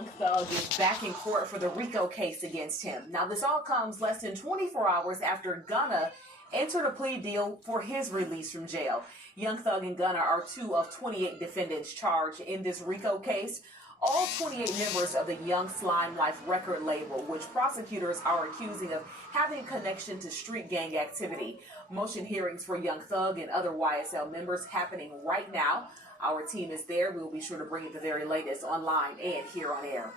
Young Thug is back in court for the RICO case against him. Now, this all comes less than 24 hours after Gunna entered a plea deal for his release from jail. Young Thug and Gunna are two of 28 defendants charged in this RICO case. All 28 members of the Young Slime Life record label, which prosecutors are accusing of having a connection to street gang activity. Motion hearings for Young Thug and other YSL members happening right now. Our team is there. We will be sure to bring you the very latest online and here on air.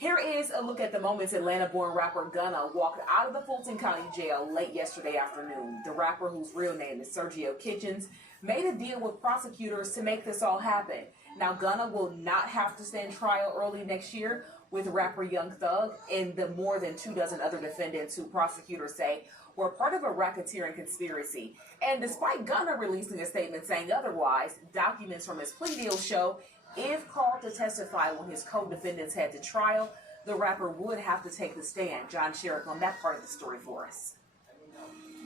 Here is a look at the moments Atlanta-born rapper Gunna walked out of the Fulton County Jail late yesterday afternoon. The rapper, whose real name is Sergio Kitchens, made a deal with prosecutors to make this all happen. Now, Gunna will not have to stand trial early next year with rapper Young Thug and the more than 24 other defendants who prosecutors say were part of a racketeering conspiracy. And despite Gunna releasing a statement saying otherwise, documents from his plea deal show if called to testify when his co-defendants head to trial, the rapper would have to take the stand. John Sherrick on that part of the story for us.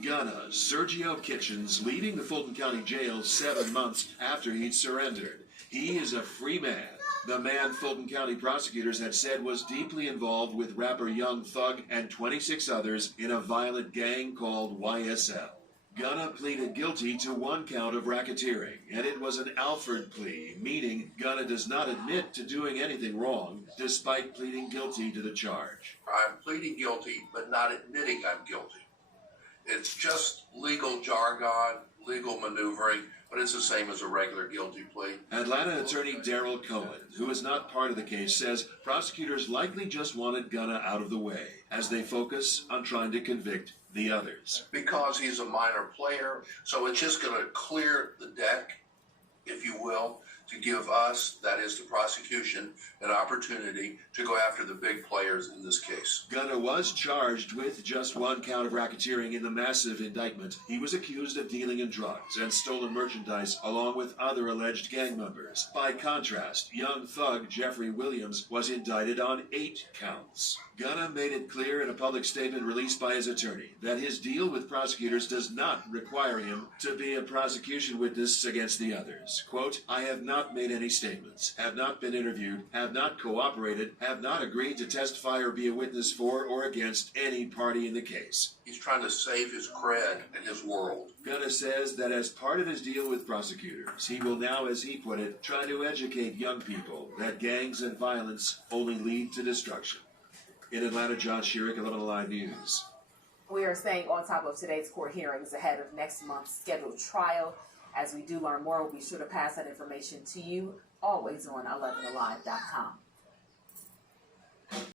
Gunna, Sergio Kitchens, leaving the Fulton County Jail 7 months after he'd surrendered. He is a free man. The man Fulton County prosecutors had said was deeply involved with rapper Young Thug and 26 others in a violent gang called YSL. Gunna pleaded guilty to 1 count of racketeering, and it was an Alford plea, meaning Gunna does not admit to doing anything wrong, despite pleading guilty to the charge. I'm pleading guilty, but not admitting I'm guilty. It's just legal jargon, legal maneuvering, but it's the same as a regular guilty plea. Atlanta attorney Daryl Cohen, who is not part of the case, says prosecutors likely just wanted Gunna out of the way as they focus on trying to convict the others. Because he's a minor player, so it's just going to clear the deck, if you will, to give us, that is the prosecution, an opportunity to go after the big players in this case. Gunna was charged with just 1 count of racketeering in the massive indictment. He was accused of dealing in drugs and stolen merchandise along with other alleged gang members. By contrast, Young Thug Jeffrey Williams was indicted on 8 counts. Gunna made it clear in a public statement released by his attorney that his deal with prosecutors does not require him to be a prosecution witness against the others. Quote, I have not made any statements, have not been interviewed, have not cooperated, have not agreed to testify or be a witness for or against any party in the case. He's trying to save his cred and his world. Gunna says that as part of his deal with prosecutors, he will now, as he put it, try to educate young people that gangs and violence only lead to destruction. In Atlanta, John Sherrick, 11 Alive News. We are staying on top of today's court hearings ahead of next month's scheduled trial. As we do learn more, we'll be sure to pass that information to you, always on 11alive.com.